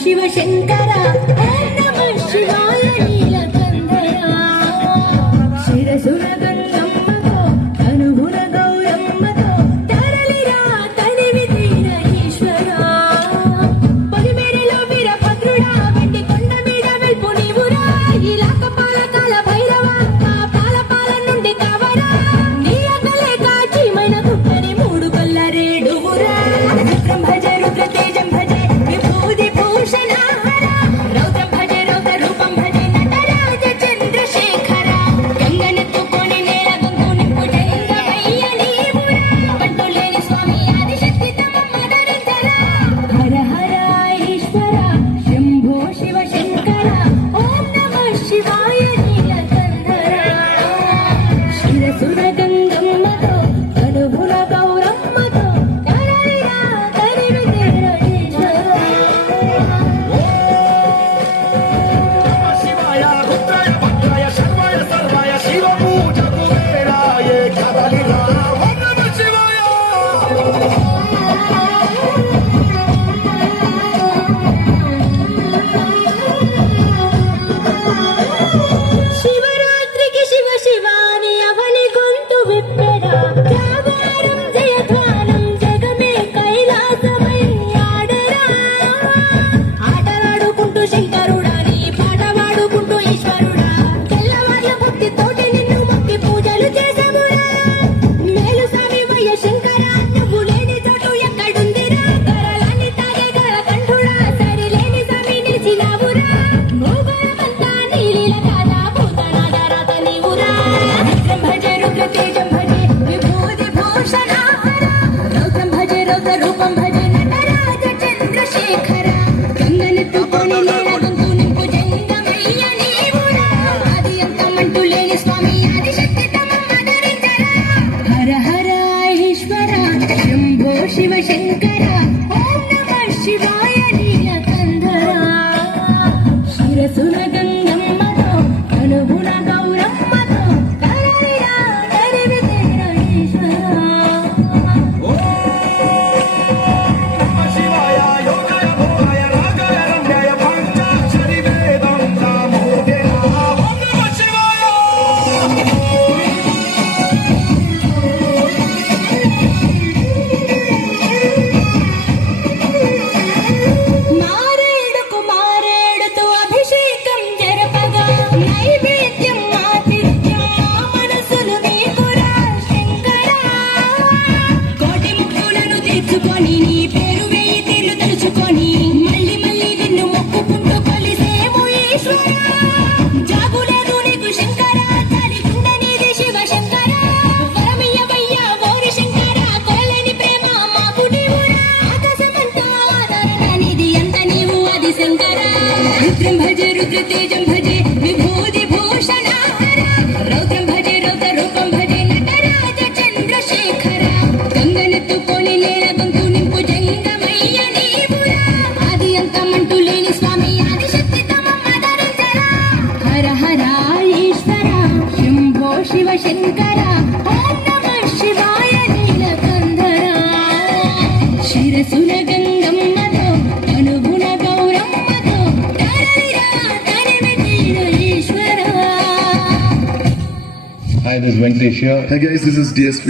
శివ శంకర ఓం నమః శివాయ నీలకంఠర శిరసున గంగమ్మతో అనుగుణ గౌరమ్మతో తరలిరా తనివి తీర ఈశ్వర పొలిమేరలో వీరభద్రుడా వెండి కొండ మీద వెల్పు నీవురా ఇలాక పాలకాల భైరవ పాల పాల నుండి కవరా నీ అగలే కాచిమైన గుట్టని మూడు కొల్ల రేడుగురా రుద్రం భజ రుద్ర తేజం భజ విభూది భూషణ రౌద్రం భజ రౌద్ర రూపం భజ నటరాజ చంద్రశేఖర గంగనెత్తుకొని నేల గొంతు నింపు జంగమయ్య నీవురా పట్టులేని స్వామి ఆదిశక్తి తమమ్మ ధరించరా హర హర ఈశ్వర శంభో శివ శంకర ఓం నమః శివాయ నీలకంఠర శిరసున గంగమ్మతో అనుగుణ గౌరమ్మతో తరలిరా తరివి తీర ఈశ్వర శివాయ రుద్రాయ భద్రాయ శర్వాయ సర్వాయ శివ పూజకు వేళాయే కదలిరా ఓం నమః శివాయ శివరాత్రికి శివ శివాని అవని గొంతు విప్పెరా జాగారం జయధ్వానం జగమే కైలాసమై ఆడరా ఆటలాడుకుంటూ శంకరుడాని పాట పాడుకుంటూ ఈశ్వరుడా తెల్లవార్ల భక్తి తోటి నిన్ను మొక్కి పూజలు చేసామురా మేలు స్వామి వయ్య శంకర నువ్వు లేని చోటు ఎక్కడుందిరా కరలాన్ని తాగే గల కంఠుడా సరిలేని స్వామి నిలిచినావురా భూగోళమంతా నీలీల కాదా భూతనాద రాత నీవురా రుద్రం భజ రుద్ర తేజం భజ విభూతి భూషణ రౌద్రం భజ రౌద్ర రూపం భజ నటరాజ చంద్రశేఖర గంగనెత్తుకొని నేల గొంతు నింపు జంగమయ్య నీవురా ఆది అంతమంటూ లేని స్వామి ఆదిశక్తి తమమ్మ ధరించరా హర హర ఈశ్వర శంభో శివ శంకర ఓం నమః శివాయ నీలకంఠర శిరసున గంగమ్మతో అనుగుణ గౌరమ్మతో తరలిరా తరివి తీర ఈశ్వర నమః శివాయ యోగాయ భోగాయ రాగాయ రమ్యాయ పంచాక్షరి వేదాంత మోదిరా ఓం నమః శివాయ మారేడుకు మారేడుతో అభిషేకం జరపగా నైవేద్యం ఆతిథ్యం మా మనసులు నీకురా శంకర కోటి ముక్కులను తెచ్చుకొని నీ పేరు వేయి తీర్లు తలుచుకొని మళ్ళీ మళ్ళీ నిన్ను మొక్కుకుంటూ కొలిసేము ఈశ్వర జాగులేదు నీకు శంకర చాలి గుండె నీది శివ శంకర వరమియ్యవయ్యా ఓరి శంకర కొలలేని ప్రేమ మాకు నీవురా ఆకాశమంతా ఆదరణ నీది అంత నీవు ఆది శంకర రుద్రం భజ రుద్ర తేజం భజ విభూతి భూషణ రౌద్రం భజ రౌద్ర రూపం భజ నటరాజ చంద్రశేఖర గంగనెత్తుకొని నేల గొంతు నింపు జంగమయ్య నీవురా ఆది అంతమంటూ లేని స్వామి ఆదిశక్తి తమమ్మ ధరించరా హర హర ఈశ్వర శంభో శివ శంకర ఓం నమః శివాయ నీలకంఠర శిరసున గంగమ్మతో అనుగుణ గౌరమ్మతో తరలిరా తరివి తీర ఈశ్వర Hi, this is Venkatesh here. Hi guys, this is DSP.